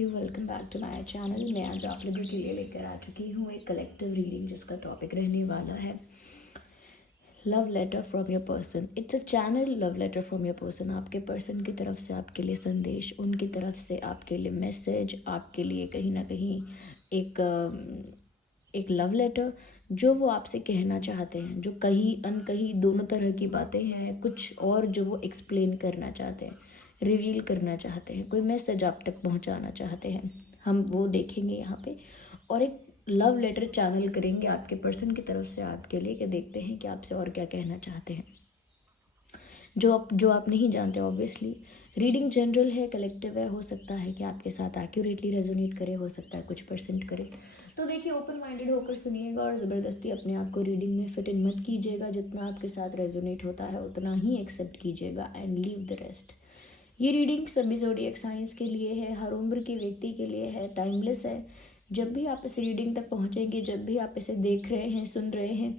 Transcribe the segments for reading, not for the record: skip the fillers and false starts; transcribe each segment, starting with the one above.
You, welcome back to my channel. मैं आज आप लोगों के लिए लेकर आ चुकी हूँ एक कलेक्टिव रीडिंग जिसका टॉपिक रहने वाला है love letter from your person. It's a channel love letter from your person. आपके पर्सन की तरफ से आपके लिए संदेश, उनकी तरफ से आपके लिए मैसेज, आपके लिए कहीं ना कहीं एक लव लेटर जो वो आपसे कहना चाहते हैं, जो कहीं अनकहीं दोनों तरह की बातें हैं, कुछ और जो वो एक्सप्लेन करना चाहते हैं, रिवील करना चाहते हैं, कोई मैसेज आप तक पहुंचाना चाहते हैं, हम वो देखेंगे यहाँ पे। और एक लव लेटर चैनल करेंगे आपके पर्सन की तरफ से आपके लिए, कि देखते हैं कि आपसे और क्या कहना चाहते हैं, जो आप नहीं जानते। ऑब्वियसली रीडिंग जनरल है, कलेक्टिव है, हो सकता है कि आपके साथ एक्यूरेटली रेजोनेट करे, हो सकता है कुछ परसेंट करे। तो देखिए, ओपन माइंडेड होकर सुनिएगा और ज़बरदस्ती अपने आप को रीडिंग में फिट इन मत कीजिएगा। जितना आपके साथ रेजोनेट होता है उतना ही एक्सेप्ट कीजिएगा एंड लीव द रेस्ट। ये रीडिंग सभी ज़ोडिएक साइंस के लिए है, हर उम्र के व्यक्ति के लिए है, टाइमलेस है। जब भी आप इस रीडिंग तक पहुँचेंगे, जब भी आप इसे देख रहे हैं, सुन रहे हैं,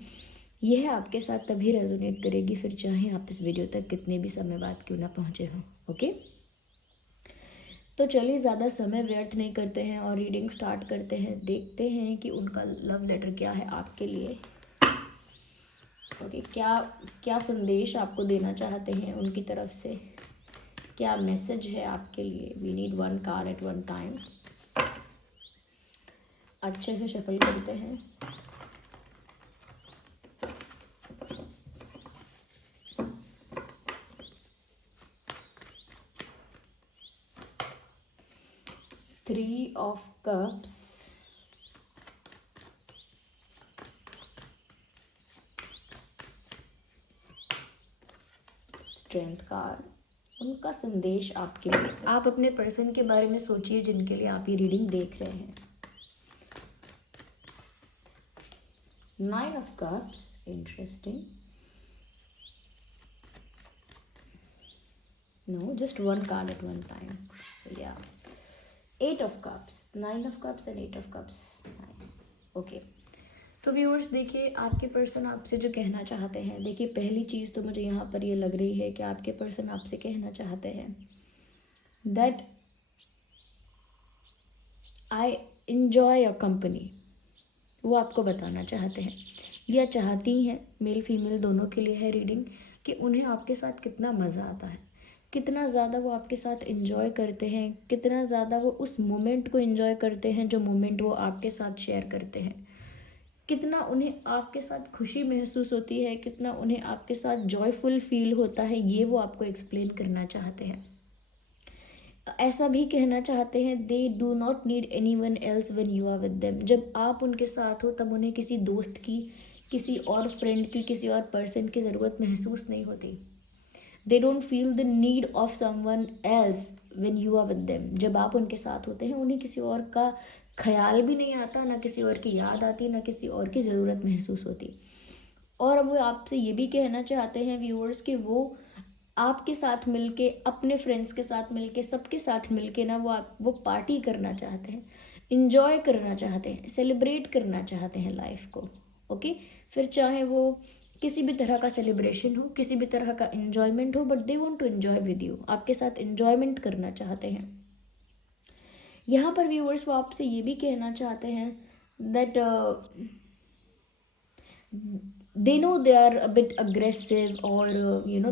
यह आपके साथ तभी रेजोनेट करेगी, फिर चाहे आप इस वीडियो तक कितने भी समय बाद क्यों ना पहुँचे हों। ओके, तो चलिए ज़्यादा समय व्यर्थ नहीं करते हैं और रीडिंग स्टार्ट करते हैं। देखते हैं कि उनका लव लेटर क्या है आपके लिए। ओके, क्या संदेश आपको देना चाहते हैं उनकी तरफ से, क्या मैसेज है आपके लिए। We need one card at one time. अच्छे से शफल करते हैं। Three of cups, strength card. उनका संदेश आपके लिए। आप अपने पर्सन के बारे में सोचिए जिनके लिए आप ये रीडिंग देख रहे हैं। Nine of cups, interesting. No, just one card at one time. या eight of cups, nine of cups and eight of cups. Nice. Okay, तो व्यूअर्स देखिए, आपके पर्सन आपसे जो कहना चाहते हैं, देखिए पहली चीज़ तो मुझे यहाँ पर ये लग रही है कि आपके पर्सन आपसे कहना चाहते हैं that I enjoy your company. वो आपको बताना चाहते हैं या चाहती हैं, मेल फीमेल दोनों के लिए है रीडिंग, कि उन्हें आपके साथ कितना मज़ा आता है, कितना ज़्यादा वो आपके साथ इन्जॉय करते हैं, कितना ज़्यादा वो उस मोमेंट को इन्जॉय करते हैं जो मोमेंट वो आपके साथ शेयर करते हैं, कितना उन्हें आपके साथ खुशी महसूस होती है, कितना उन्हें आपके साथ जॉयफुल फील होता है, ये वो आपको एक्सप्लेन करना चाहते हैं। ऐसा भी कहना चाहते हैं they do not need any one else when you are with them. जब आप उनके साथ हो तब उन्हें किसी दोस्त की, किसी और फ्रेंड की, किसी और पर्सन की ज़रूरत महसूस नहीं होती। They don't feel the need of someone else when you are with them. जब आप उनके साथ होते हैं उन्हें किसी और का ख्याल भी नहीं आता, ना किसी और की याद आती, ना किसी और की ज़रूरत महसूस होती। और अब वो आपसे ये भी कहना चाहते हैं व्यूअर्स कि वो आपके साथ मिलके, अपने फ्रेंड्स के साथ मिलके, सबके साथ मिलके ना वो पार्टी करना चाहते हैं, इंजॉय करना चाहते हैं, सेलिब्रेट करना चाहते हैं लाइफ को। ओके, फिर चाहे वो किसी भी तरह का सेलिब्रेशन हो, किसी भी तरह का इंजॉयमेंट हो, but they want to enjoy with you. आपके साथ इंजॉयमेंट करना चाहते हैं। यहाँ पर व्यूअर्स वो आपसे ये भी कहना चाहते हैं that they know they are a bit aggressive और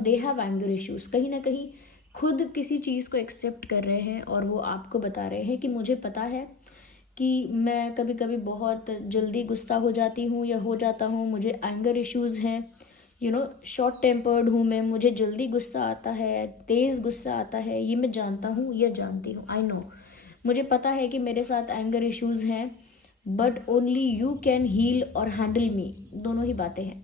they have anger issues। कहीं ना कहीं खुद किसी चीज़ को एक्सेप्ट कर रहे हैं और वो आपको बता रहे हैं कि मुझे पता है कि मैं कभी कभी बहुत जल्दी गुस्सा हो जाती हूँ या हो जाता हूँ, मुझे एंगर इश्यूज़ हैं, शॉर्ट टेम्पर्ड हूँ मैं, मुझे जल्दी गुस्सा आता है, तेज़ गुस्सा आता है, ये मैं जानता हूँ या जानती हूँ। आई नो, मुझे पता है कि मेरे साथ एंगर इश्यूज़ हैं, but only you can heal और हैंडल मी। दोनों ही बातें हैं।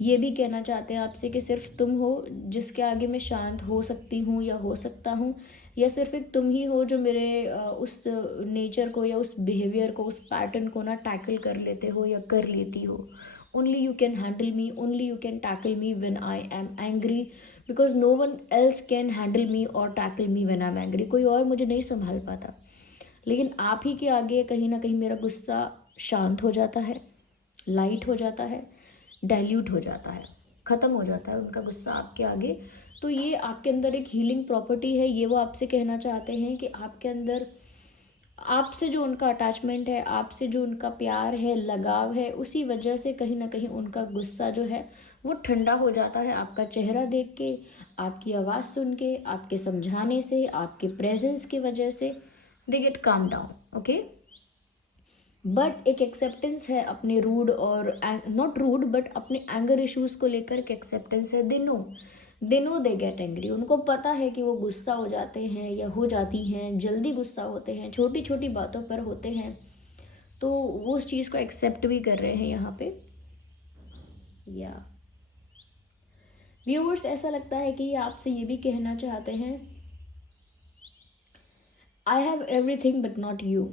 ये भी कहना चाहते हैं आपसे कि सिर्फ तुम हो जिसके आगे मैं शांत हो सकती हूँ या हो सकता हूँ, या सिर्फ एक तुम ही हो जो मेरे उस नेचर को या उस बिहेवियर को, उस पैटर्न को ना टैकल कर लेते हो या कर लेती हो। Only you can handle me, only you can tackle me when I am angry, because no one else can handle me और tackle me when I am angry. कोई और मुझे नहीं संभाल पाता, लेकिन आप ही के आगे कहीं ना कहीं मेरा गुस्सा शांत हो जाता है, लाइट हो जाता है, डाइल्यूट हो जाता है, ख़त्म हो जाता है उनका गुस्सा आपके आगे। तो ये आपके अंदर एक हीलिंग प्रॉपर्टी है। ये वो आपसे कहना चाहते हैं कि आपके अंदर आपसे जो उनका अटैचमेंट है, आपसे जो उनका प्यार है, लगाव है, उसी वजह से कहीं ना कहीं उनका गुस्सा जो है वो ठंडा हो जाता है आपका चेहरा देख के, आपकी आवाज़ सुन के, आपके समझाने से, आपके प्रेजेंस की वजह से। They get calm down, okay. But एक एक्सेप्टेंस है अपने रूड और नॉट रूड बट अपने एंगर इश्यूज को लेकर के एक्सेप्टेंस है। They know they get angry. उनको पता है कि वो गुस्सा हो जाते हैं या हो जाती हैं, जल्दी गुस्सा होते हैं, छोटी छोटी बातों पर होते हैं, तो वो उस चीज़ को एक्सेप्ट भी कर रहे हैं यहाँ पे। या व्यूअर्स, ऐसा लगता है कि ये आपसे ये भी कहना चाहते हैं, I have everything but not you.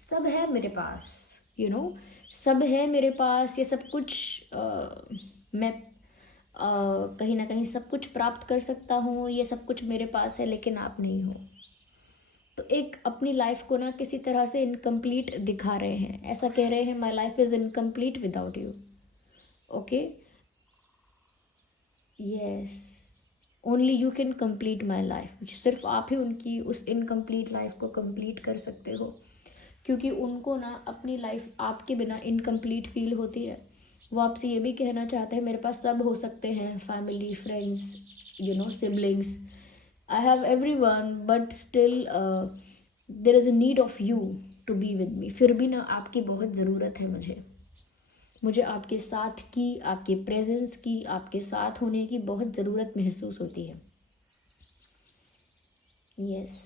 सब है मेरे पास, सब है मेरे पास, ये सब कुछ मैं कहीं ना कहीं सब कुछ प्राप्त कर सकता हूँ, ये सब कुछ मेरे पास है, लेकिन आप नहीं हो। तो एक अपनी लाइफ को ना किसी तरह से इनकम्प्लीट दिखा रहे हैं, ऐसा कह रहे हैं, my life is incomplete without you. Okay, yes, only you can complete my life. सिर्फ आप ही उनकी उस इनकम्प्लीट लाइफ को कंप्लीट कर सकते हो, क्योंकि उनको ना अपनी लाइफ आपके बिना इनकम्प्लीट फील होती है। वो आपसे ये भी कहना चाहते हैं, मेरे पास सब हो सकते हैं, family, friends, siblings, I have everyone, but still there is a need of you to be with me. फिर भी ना आपकी बहुत ज़रूरत है मुझे आपके साथ की, आपके प्रेजेंस की, आपके साथ होने की बहुत ज़रूरत महसूस होती है। यस,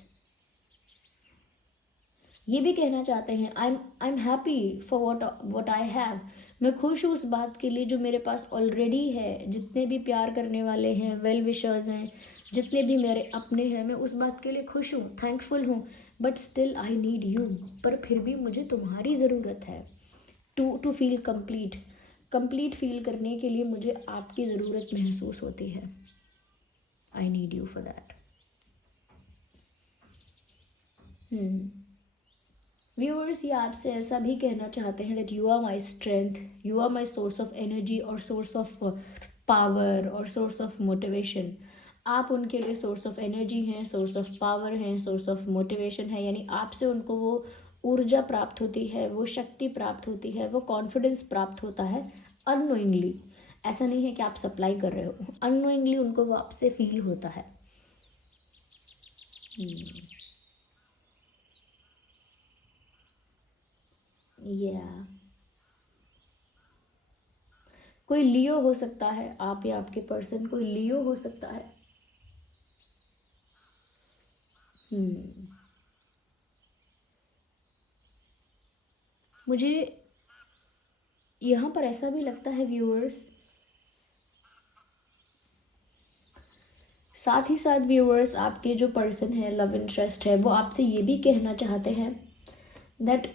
ये भी कहना चाहते हैं, I am happy for what I have. मैं खुश हूँ उस बात के लिए जो मेरे पास ऑलरेडी है। जितने भी प्यार करने वाले हैं, वेल विशर्स हैं, जितने भी मेरे अपने हैं, मैं उस बात के लिए खुश हूँ, थैंकफुल हूँ। But still I need you, पर फिर भी मुझे तुम्हारी ज़रूरत है टू फील कंप्लीट फील करने के लिए मुझे आपकी ज़रूरत महसूस होती है। I need you for that. Viewers, ये आपसे ऐसा भी कहना चाहते हैं that you are my strength, you are my source of energy और सोर्स ऑफ पावर और सोर्स ऑफ मोटिवेशन। आप उनके लिए सोर्स ऑफ एनर्जी हैं, सोर्स ऑफ पावर हैं, सोर्स ऑफ मोटिवेशन है। यानी आपसे उनको वो ऊर्जा प्राप्त होती है, वो शक्ति प्राप्त होती है, वो कॉन्फिडेंस प्राप्त होता है अननोइंगली। ऐसा नहीं है कि आप सप्लाई कर रहे हो, अननोइंगली उनको वो आपसे फील होता है। या कोई लियो हो सकता है, आप या आपके पर्सन कोई लियो हो सकता है। मुझे यहाँ पर ऐसा भी लगता है व्यूअर्स, साथ ही साथ व्यूअर्स, आपके जो पर्सन है, लव इंटरेस्ट है, वो आपसे ये भी कहना चाहते हैं that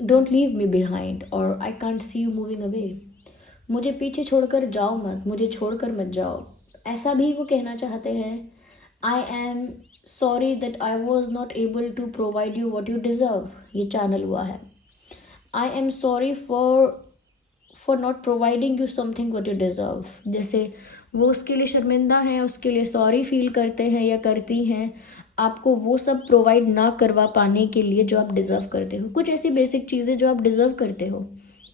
don't leave me behind और I can't see you moving away. मुझे पीछे छोड़कर जाओ मत, मुझे छोड़कर मत जाओ। ऐसा भी वो कहना चाहते हैं, I am sorry that I was not able to provide you what you deserve. ये चैनल हुआ है, I am sorry for not providing you something what you deserve. जैसे वो उसके लिए शर्मिंदा हैं, उसके लिए सॉरी फील करते हैं या करती हैं, आपको वो सब प्रोवाइड ना करवा पाने के लिए जो आप डिज़र्व करते हो। कुछ ऐसी बेसिक चीज़ें जो आप डिज़र्व करते हो,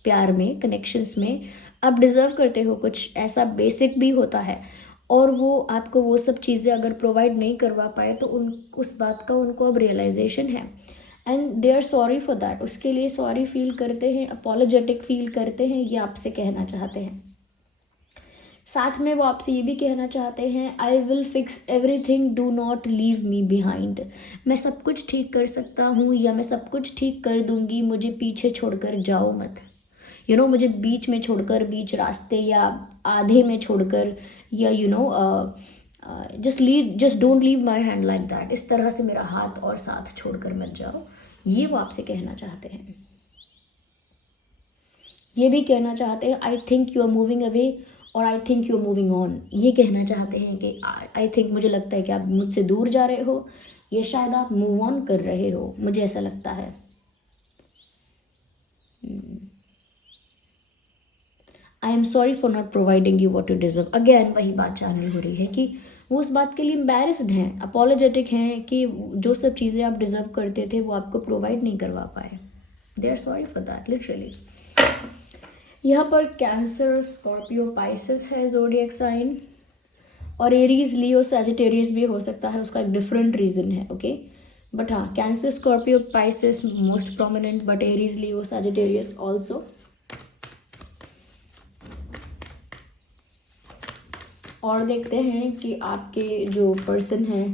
प्यार में, कनेक्शंस में आप डिज़र्व करते हो, कुछ ऐसा बेसिक भी होता है, और वो आपको वो सब चीज़ें अगर प्रोवाइड नहीं करवा पाए तो उस बात का उनको अब रियलाइजेशन है, and they are sorry for that. उसके लिए सॉरी फील करते हैं, अपोलोजेटिक फील करते हैं, ये आपसे कहना चाहते हैं। साथ में वो आपसे ये भी कहना चाहते हैं, I will fix everything, do not leave me behind. मैं सब कुछ ठीक कर सकता हूँ या मैं सब कुछ ठीक कर दूंगी, मुझे पीछे छोड़कर जाओ मत। मुझे बीच में छोड़कर, बीच रास्ते या आधे में छोड़कर, या just don't leave my hand like that. इस तरह से मेरा हाथ और साथ छोड़कर मत जाओ, ये वो आपसे कहना चाहते हैं। ये भी कहना चाहते हैं, I think you are moving away और I think you are moving on. ये कहना चाहते हैं कि आई थिंक, मुझे लगता है कि आप मुझसे दूर जा रहे हो, या शायद आप मूव ऑन कर रहे हो, मुझे ऐसा लगता है। I am sorry for not providing you what you deserve. Again वही बात चैनल हो रही है कि वो उस बात के लिए एम्बेरस्ड हैं, अपोलोजेटिक हैं कि जो सब चीज़ें आप डिजर्व करते थे वो आपको प्रोवाइड नहीं करवा पाए। They are sorry for that literally. यहाँ पर कैंसर, स्कॉर्पियो, पाइसेस है ज़ोडिएक साइन, और एरीज, लियो, सैजिटेरियस भी हो सकता है, उसका एक डिफरेंट रीज़न है। ओके बट हाँ, Cancer, Scorpio, Pisces most prominent, but Aries, Leo, Sagittarius also. और देखते हैं कि आपके जो पर्सन हैं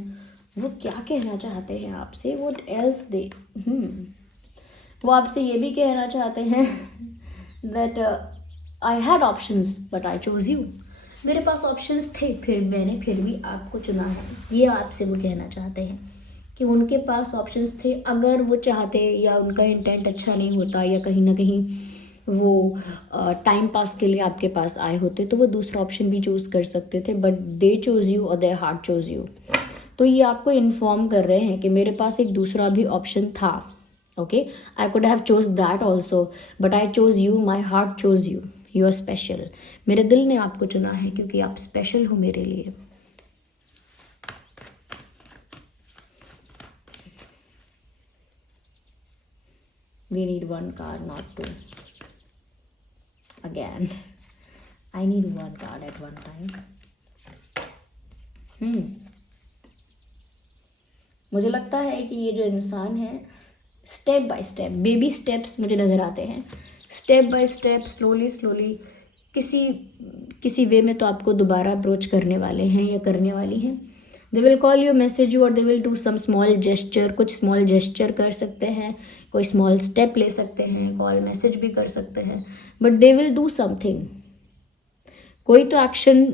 वो क्या कहना चाहते हैं आपसे। व्हाट एल्स दे, वो आपसे ये भी कहना चाहते हैं that I had options but I chose you. मेरे पास ऑप्शंस थे, मैंने फिर भी आपको चुना है। ये आपसे वो कहना चाहते हैं कि उनके पास ऑप्शंस थे, अगर वो चाहते या उनका इंटेंट अच्छा नहीं होता या कहीं ना कहीं वो टाइम पास के लिए आपके पास आए होते तो वो दूसरा ऑप्शन भी चूज़ कर सकते थे, बट दे चोज़ यू और दे हार्ट चोज़ यू। तो ये आपको इन्फॉर्म कर रहे हैं कि मेरे पास एक दूसरा भी ऑप्शन था। Okay, I could have chose that also but I chose you, my heart chose you, you are special. मेरे दिल ने आपको चुना है क्योंकि आप स्पेशल हो मेरे लिए। We need one card, not two. Again, I need one card at one time. मुझे लगता है कि ये जो इंसान है step by step, baby steps मुझे नज़र आते हैं। Step by step, slowly slowly किसी वे में तो आपको दोबारा अप्रोच करने वाले हैं या करने वाली हैं। They will call you, message you, और they will do some small gesture. कुछ स्मॉल जेस्चर कर सकते हैं, कोई स्मॉल स्टेप ले सकते हैं, कॉल मैसेज भी कर सकते हैं, but they will do something. कोई तो एक्शन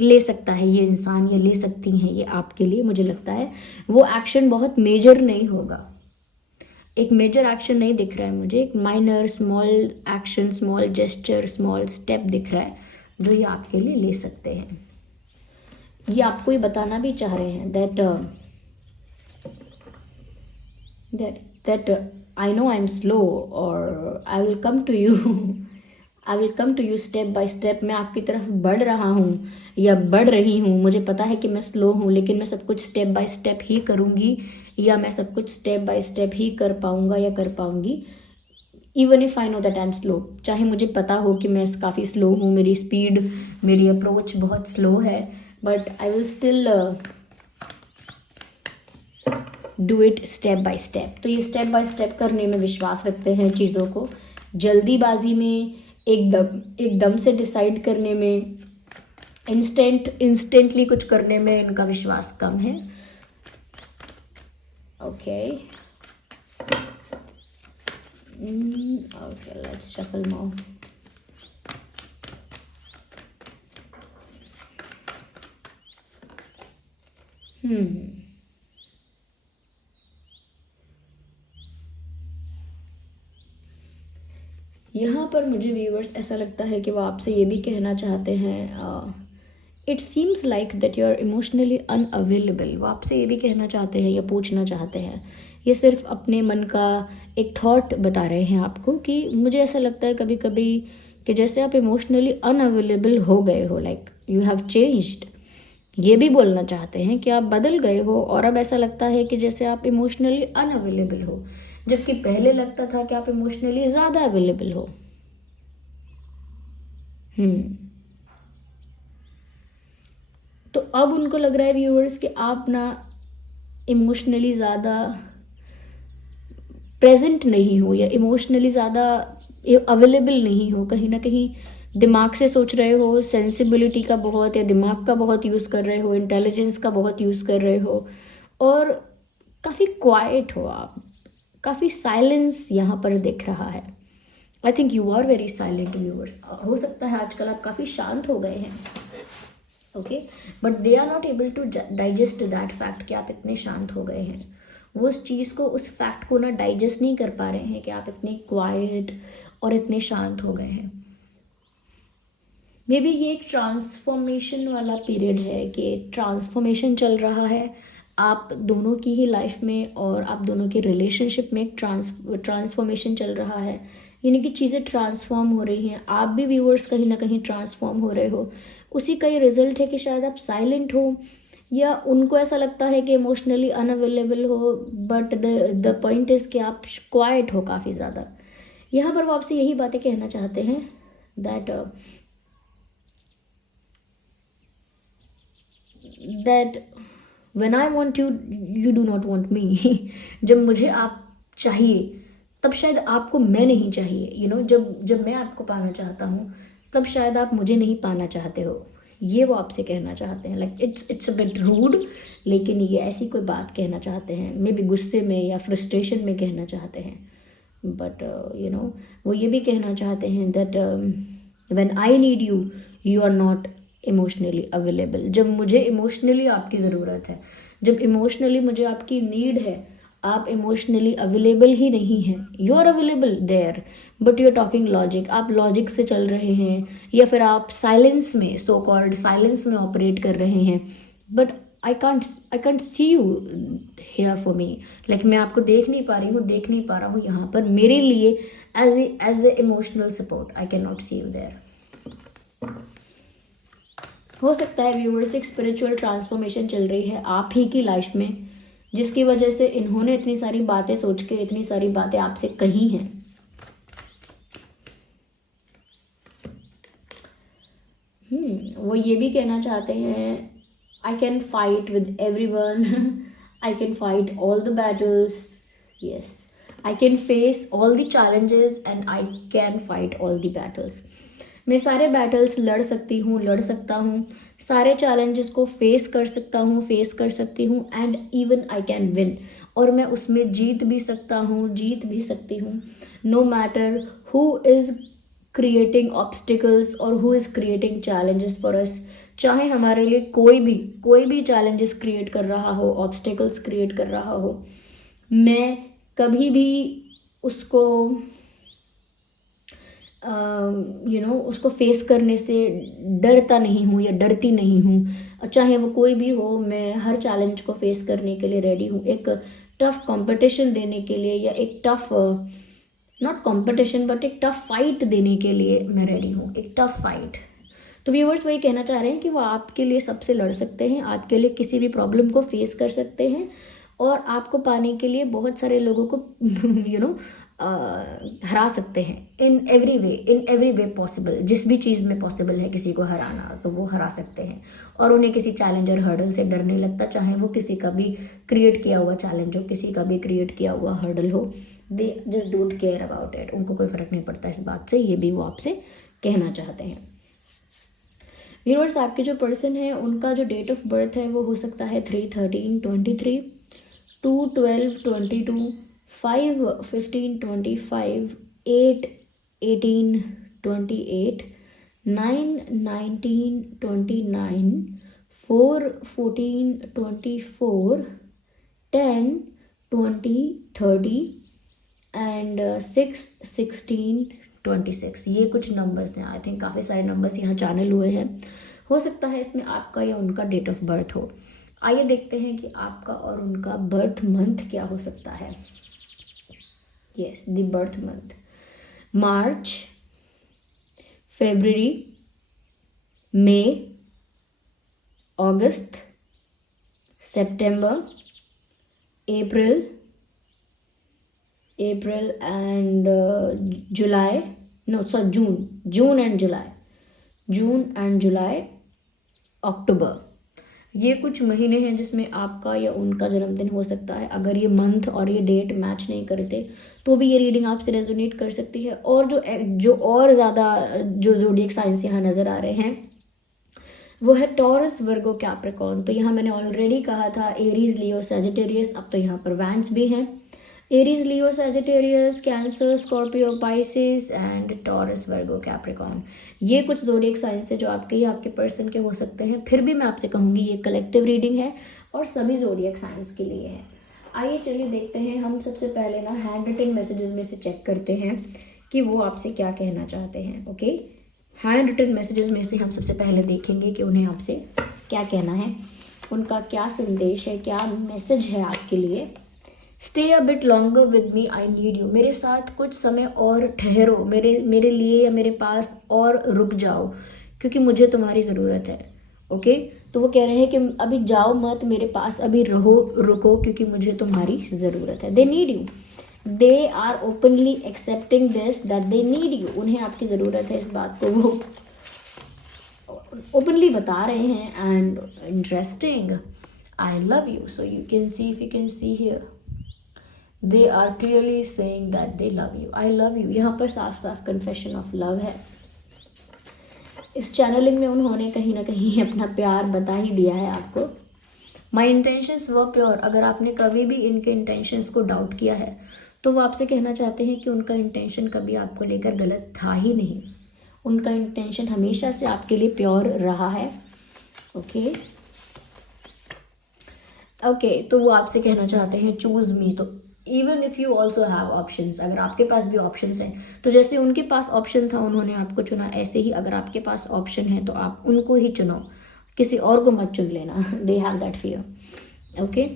ले सकता है ये इंसान, या ले सकती हैं ये आपके लिए। मुझे लगता है वो एक्शन बहुत मेजर नहीं होगा, एक मेजर एक्शन नहीं दिख रहा है मुझे, एक minor small action, small gesture, small step दिख रहा है जो ये आपके लिए ले सकते हैं। ये आपको ये बताना भी चाह रहे हैं that I know I'm slow or I will come to you I will come to you step by step। मैं आपकी तरफ बढ़ रहा हूँ या बढ़ रही हूँ। मुझे पता है कि मैं स्लो हूँ, लेकिन मैं सब कुछ स्टेप बाय स्टेप ही करूँगी, या मैं सब कुछ स्टेप बाय स्टेप ही कर पाऊँगा या कर पाऊँगी। Even if I know that I am slow, चाहे मुझे पता हो कि मैं काफ़ी स्लो हूँ, मेरी स्पीड, मेरी अप्रोच बहुत स्लो है, but I will still do it step by step. तो ये स्टेप बाय स्टेप करने में विश्वास रखते हैं, चीज़ों को जल्दीबाजी में, एकदम से डिसाइड करने में, इंस्टेंटली कुछ करने में इनका विश्वास कम है। Okay okay, let's shuffle now. यहाँ पर मुझे व्यूअर्स ऐसा लगता है कि वो आपसे ये भी कहना चाहते हैं, it seems like that you are emotionally unavailable. वो आपसे ये भी कहना चाहते हैं या पूछना चाहते हैं, ये सिर्फ अपने मन का एक थॉट बता रहे हैं आपको, कि मुझे ऐसा लगता है कभी कभी कि जैसे आप इमोशनली अनअवेलेबल हो गए हो, लाइक यू हैव चेंज्ड। ये भी बोलना चाहते हैं कि आप बदल गए हो और अब ऐसा लगता है कि जैसे आप इमोशनली अनअवेलेबल हो, जबकि पहले लगता था कि आप इमोशनली ज़्यादा अवेलेबल हो। तो अब उनको लग रहा है व्यूअर्स कि आप ना इमोशनली ज़्यादा प्रेजेंट नहीं हो या इमोशनली ज़्यादा अवेलेबल नहीं हो। कहीं ना कहीं दिमाग से सोच रहे हो, सेंसिबिलिटी का बहुत या दिमाग का बहुत यूज़ कर रहे हो, इंटेलिजेंस का बहुत यूज़ कर रहे हो, और काफ़ी क्वाइट हो आप, काफ़ी साइलेंस यहाँ पर दिख रहा है। I think you are very silent viewers. हो सकता है आजकल आप काफ़ी शांत हो गए हैं, okay, but they are not able to digest that fact कि आप इतने शांत हो गए हैं। वो उस चीज़ को, उस फैक्ट को ना डाइजेस्ट नहीं कर पा रहे हैं कि आप इतने क्वाइट और इतने शांत हो गए हैं। मे बी ये एक ट्रांसफॉर्मेशन वाला पीरियड है, कि ट्रांसफॉर्मेशन चल रहा है आप दोनों की ही लाइफ में, और आप दोनों के रिलेशनशिप में एक ट्रांसफॉर्मेशन चल रहा है। यानी कि चीज़ें ट्रांसफॉर्म हो रही हैं, आप भी व्यूअर्स कहीं ना कहीं ट्रांसफॉर्म हो रहे हो। उसी का ये रिजल्ट है कि शायद आप साइलेंट हो, या उनको ऐसा लगता है कि इमोशनली अनअवेलेबल हो, बट द पॉइंट इज़ कि आप क्वाइट हो काफ़ी ज़्यादा। यहाँ पर वो आपसे यही बातें कहना चाहते हैं that that when I want you, you do not want me. जब मुझे आप चाहिए तब शायद आपको मैं नहीं चाहिए, जब मैं आपको पाना चाहता हूँ तब शायद आप मुझे नहीं पाना चाहते हो। ये वो आपसे कहना चाहते हैं। Like it's a bit rude, लेकिन ये ऐसी कोई बात कहना चाहते हैं, मे बी गुस्से में या फ्रस्ट्रेशन में कहना चाहते हैं। बट वो ये भी कहना चाहते हैं that when I need you, you are not emotionally available. जब मुझे इमोशनली आपकी ज़रूरत है, जब इमोशनली मुझे आपकी नीड है, आप इमोशनली अवेलेबल ही नहीं हैं। You are available there but you are talking logic, आप लॉजिक से चल रहे हैं, या फिर आप साइलेंस में, सो कॉल्ड साइलेंस में ऑपरेट कर रहे हैं। But I can't see you here for me, like मैं आपको देख नहीं पा रहा हूँ यहाँ पर मेरे लिए as a emotional support. I can not see you there. हो सकता है व्यूअर्स एक स्पिरिचुअल ट्रांसफॉर्मेशन चल रही है आप ही की लाइफ में, जिसकी वजह से इन्होंने इतनी सारी बातें सोच के इतनी सारी बातें आपसे कही हैं। वो ये भी कहना चाहते हैं I can fight with everyone, I can fight all the battles, yes I can face all the challenges and I can fight all the battles. मैं सारे बैटल्स लड़ सकता हूँ, सारे चैलेंजेस को फेस कर सकती हूँ and even I can win, और मैं उसमें जीत भी सकती हूँ। No matter who is creating obstacles और who is creating challenges for us, चाहे हमारे लिए कोई भी चैलेंजेस क्रिएट कर रहा हो, ऑब्स्टिकल्स क्रिएट कर रहा हो, मैं कभी भी उसको उसको फेस करने से डरता नहीं हूँ या डरती नहीं हूँ। चाहे वो कोई भी हो, मैं हर चैलेंज को फेस करने के लिए रेडी हूँ। एक टफ कंपटीशन देने के लिए, या एक टफ नॉट कंपटीशन बट एक टफ फाइट देने के लिए मैं रेडी हूँ, एक टफ फाइट। तो व्यूअर्स वही कहना चाह रहे हैं कि वो आपके लिए सबसे लड़ सकते हैं, आपके लिए किसी भी प्रॉब्लम को फेस कर सकते हैं, और आपको पाने के लिए बहुत सारे लोगों को हरा सकते हैं इन एवरी वे पॉसिबल। जिस भी चीज़ में पॉसिबल है किसी को हराना, तो वो हरा सकते हैं, और उन्हें किसी चैलेंज और हर्डल से डर नहीं लगता, चाहे वो किसी का भी क्रिएट किया हुआ चैलेंज हो, किसी का भी क्रिएट किया हुआ हर्डल हो। They just don't care about it, उनको कोई फ़र्क नहीं पड़ता इस बात से। ये भी वो आपसे कहना चाहते हैं। व्यूअर्स, आपके जो पर्सन है उनका जो डेट ऑफ बर्थ है वो हो सकता है 3/13/23, 2/12/22, 5/15/25, 8/18/28, 9/19/29, 4/14/24, 10/20/30 एंड 6/16/26। ये कुछ नंबर्स हैं। आई थिंक काफ़ी सारे नंबर्स यहाँ चैनल हुए हैं। हो सकता है इसमें आपका या उनका डेट ऑफ बर्थ हो। आइए देखते हैं कि आपका और उनका बर्थ मंथ क्या हो सकता है। Yes, the birth month: March, February, May, August, September, April and July, June and July, October. ये कुछ महीने हैं जिसमें आपका या उनका जन्मदिन हो सकता है। अगर ये मंथ और ये डेट मैच नहीं करते तो भी ये रीडिंग आपसे रेजोनेट कर सकती है। और जो और ज़्यादा जो ज़ोडिएक साइंस यहाँ नज़र आ रहे हैं वो है टॉरस, वर्गो, कैप्रिकॉर्न। तो यहाँ मैंने ऑलरेडी कहा था एरीज, लियो, सैजिटेरियस। अब तो यहाँ पर वैंस भी हैं: Aries, Leo, Sagittarius, cancer, Scorpio, Pisces and taurus, Virgo, Capricorn. ये कुछ ज़ोडिएक साइंस है जो आपके या आपके पर्सन के हो सकते हैं। फिर भी मैं आपसे कहूँगी ये कलेक्टिव रीडिंग है और सभी ज़ोडिएक साइंस के लिए है। आइए चलिए देखते हैं। हम सबसे पहले ना हैंड रिटन मैसेजेस में से चेक करते हैं कि वो आपसे क्या कहना चाहते हैं। ओके, हैंड रिटन मैसेजेस में से हम सबसे पहले देखेंगे कि उन्हें आपसे क्या कहना है, उनका क्या संदेश है, क्या मैसेज है आपके लिए। Stay a bit longer with me, I need you, मेरे साथ कुछ समय और ठहरो, मेरे लिए या मेरे पास और रुक जाओ, क्योंकि मुझे तुम्हारी ज़रूरत है। ओके, तो वो कह रहे हैं कि अभी जाओ मत, मेरे पास अभी रुको, क्योंकि मुझे तुम्हारी ज़रूरत है। They need you, they are openly accepting this that they need you, उन्हें आपकी ज़रूरत है, इस बात को वो ओपनली बता रहे हैं। And interesting, I love you, so you can see, if you can see here, they are clearly saying that they love you, I love you. यहाँ पर साफ साफ कन्फेशन ऑफ लव है। इस चैनलिंग में उन्होंने कहीं ना कहीं अपना प्यार बता ही दिया है आपको। माई इंटेंशंस वर प्योर, अगर आपने कभी भी इनके इंटेंशंस को डाउट किया है तो वो आपसे कहना चाहते हैं कि उनका इंटेंशन कभी आपको लेकर गलत था ही नहीं, उनका इंटेंशन हमेशा से आपके लिए प्योर रहा है। ओके ओके, तो वो आपसे कहना चाहते हैं चूज मी। तो even if you also have options, अगर आपके पास भी ऑप्शंस हैं, तो जैसे उनके पास ऑप्शन था उन्होंने आपको चुना, ऐसे ही अगर आपके पास ऑप्शन है तो आप उनको ही चुनो, किसी और को मत चुन लेना। They have that fear. Okay,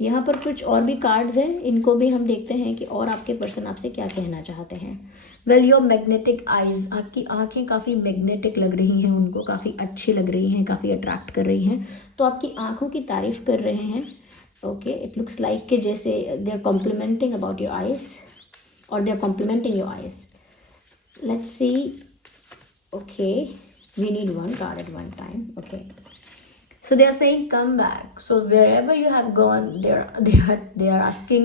यहाँ पर कुछ और भी कार्ड्स हैं, इनको भी हम देखते हैं कि और आपके पर्सन आपसे क्या कहना चाहते हैं। वेल योर मैग्नेटिक आइज, आपकी आंखें काफ़ी मैग्नेटिक लग रही हैं, उनको काफ़ी अच्छी लग रही हैं, काफ़ी अट्रैक्ट कर रही हैं, तो आपकी आंखों की तारीफ कर रहे हैं। ओके, इट लुक्स लाइक कि जैसे they are complimenting about your eyes और they are complimenting your eyes. Let's see. Okay, we need one card at one time. Okay, so they are saying come back, so wherever you have gone they are asking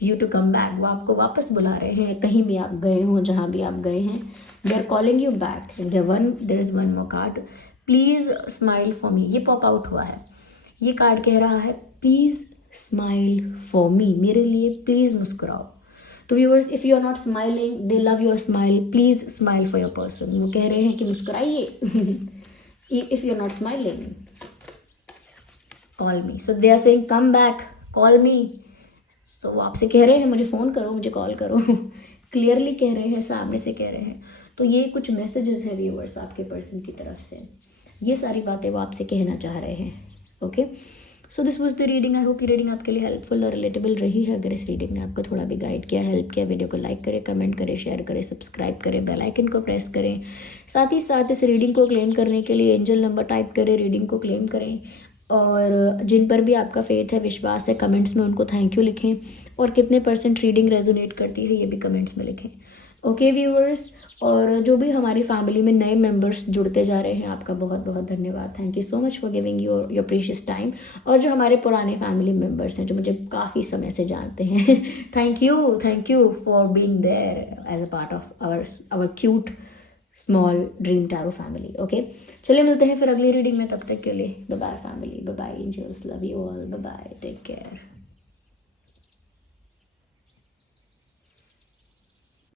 you to come back, वो आपको वापस बुला रहे हैं, कहीं भी आप गए हो, जहाँ भी आप गए हैं, they are calling you back। there is one more card, please smile for me, ये पॉप आउट हुआ है। ये कार्ड कह रहा है प्लीज स्माइल फॉर मी, मेरे लिए प्लीज मुस्कुराओ। तो viewers, if you are not smiling they love your smile, please smile for your person, वो कह रहे हैं कि मुस्कुराइए। If you are not smiling call me, so they are saying come back, call me. So वो आपसे कह रहे हैं मुझे फ़ोन करो, मुझे कॉल करो। क्लियरली कह रहे हैं, सामने से कह रहे हैं। तो ये कुछ मैसेजेस है व्यूअर्स आपके पर्सन की तरफ से, ये सारी बातें वो आपसे कहना चाह रहे हैं। Okay, so this was the reading. I hope ये रीडिंग आपके लिए हेल्पफुल और रिलेटेबल रही है। अगर इस रीडिंग ने आपको थोड़ा भी गाइड किया, हेल्प किया, वीडियो को लाइक करें, कमेंट करें, शेयर करें, सब्सक्राइब करें, बेल आइकन को प्रेस करें। साथ ही साथ इस रीडिंग को क्लेम करने के लिए एंजल नंबर टाइप करें, रीडिंग को क्लेम करें। और जिन पर भी आपका फेथ है, विश्वास है, कमेंट्स में उनको थैंक यू लिखें। और कितने % रीडिंग रेजोनेट करती है ये भी कमेंट्स में लिखें। ओके व्यूअर्स, और जो भी हमारी फैमिली में नए मेंबर्स जुड़ते जा रहे हैं, आपका बहुत बहुत धन्यवाद। Thank you so much for giving your precious time. और जो हमारे पुराने फैमिली मेंबर्स हैं जो मुझे काफ़ी समय से जानते हैं, thank you for being there as a part of our cute small dream tarot family. Okay, चलिए मिलते हैं फिर अगली रीडिंग में, तब तक के लिए bye bye family, bye bye angels, love you all, bye bye, take care.